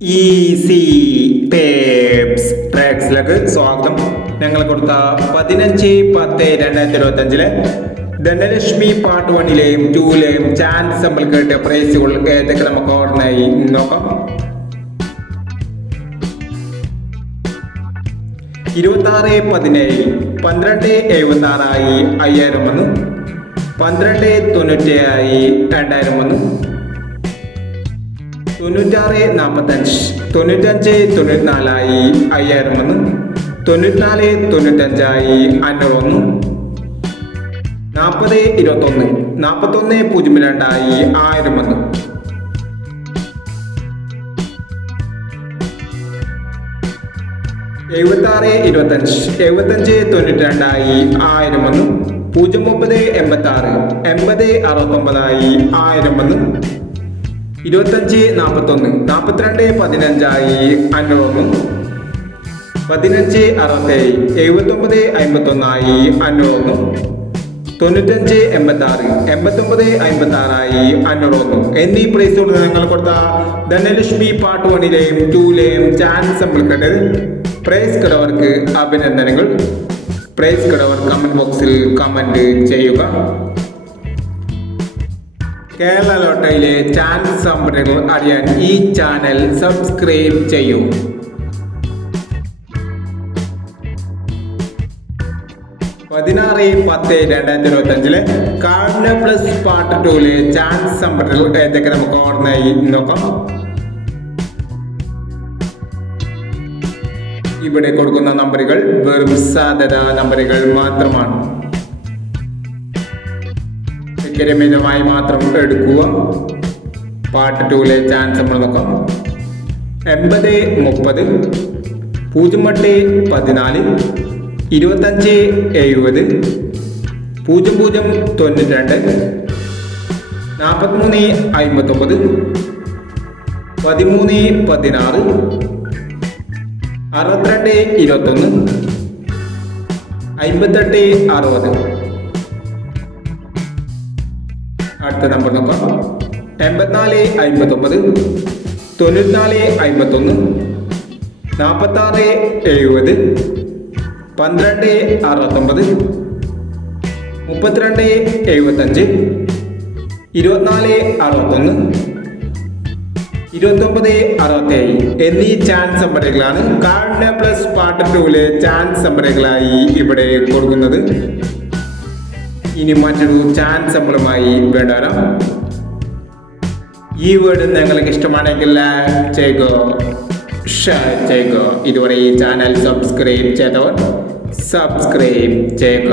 Easy tapes ട്രാക്സിലേക്ക് സ്വാഗതം. ഞങ്ങൾ കൊടുത്ത 15/10/2025 ധനലക്ഷ്മി പാർട്ട് 1ലെയും 2ലെയും ചാൻസ് നമ്മൾ കേട്ട പ്രൈസുകൾ ഏതൊക്കെ നമുക്ക് ഓർമ്മയായി നോക്കാം. 26/17 12/76 5000 വന്നു. 12/97 2000 വന്നു. 96/45 95/94 5000 വന്നു. 94/95 500 വന്നു. 40/21 41/02 1000 വന്നു. 76/25 75/92 1000 വന്നു. 09/86 80/69 1000 വന്നു. 25/41 42/15 500 വന്നു. 15/67 79/51 500 വന്നു. 95/86 89/56 500 വന്നു എന്നീ പ്രൈസുകൾ നിങ്ങൾ കൊടുത്ത ധനലക്ഷ്മി പാർട്ട് 1ലെയും 2ലെയും ചാൻസ് നമ്മൾ കണ്ടത്. പ്രൈസ് കിടവർക്ക് അഭിനന്ദനങ്ങൾ. പ്രൈസ് കിടവർ കമന്റ് ബോക്സിൽ കമന്റ് ചെയ്യുക. കേരള ലോട്ടറിയിലെ ചാൻസ് സംഭരണങ്ങൾ അറിയാൻ ഈ ചാനൽ സബ്സ്ക്രൈബ് ചെയ്യൂ. 16/10/2025 കാർഡിന പ്ലസ് പാർട്ട് 2ലെ ചാൻസ് സംഭരണങ്ങൾ ഏതൊക്കെ നമുക്ക് ഓർമ്മയായി നോക്കാം. ഇവിടെ കൊടുക്കുന്ന നമ്പറുകൾ വെറും സാധ്യത നമ്പറുകൾ മാത്രമാണ്. രമ്യമായി മാത്രം എടുക്കുക. പാർട്ട് 2ലെ ചാൻസ് നമ്മൾ നോക്കാം. 80/30 08/14 25/70 00/92 43/59 13/16 62/21 58/60. അടുത്ത നമ്പർ നോക്കാം. 84/59 94/51 46/70 12/69 32/75 24/61 29/67 എന്നീ ചാൻസ് നമ്പറുകളാണ് കാർഡിന പ്ലസ് പാർട്ട് 2ലെ ചാൻസ് നമ്പറുകളായി ഇവിടെ കൊടുക്കുന്നത്. ഇനി മറ്റൊരു ചാൻസ് നമ്മളുമായി വേണ്ടവരാം. ഈ വീഡിയോ നിങ്ങൾക്ക് ഇഷ്ടമാണെങ്കിൽ ലൈക്ക് ചെയ്യുക, ഷെയർ ചെയ്യുക. ഇതുവരെ ഈ ചാനൽ സബ്സ്ക്രൈബ് ചെയ്തവർ സബ്സ്ക്രൈബ് ചെയ്യുക.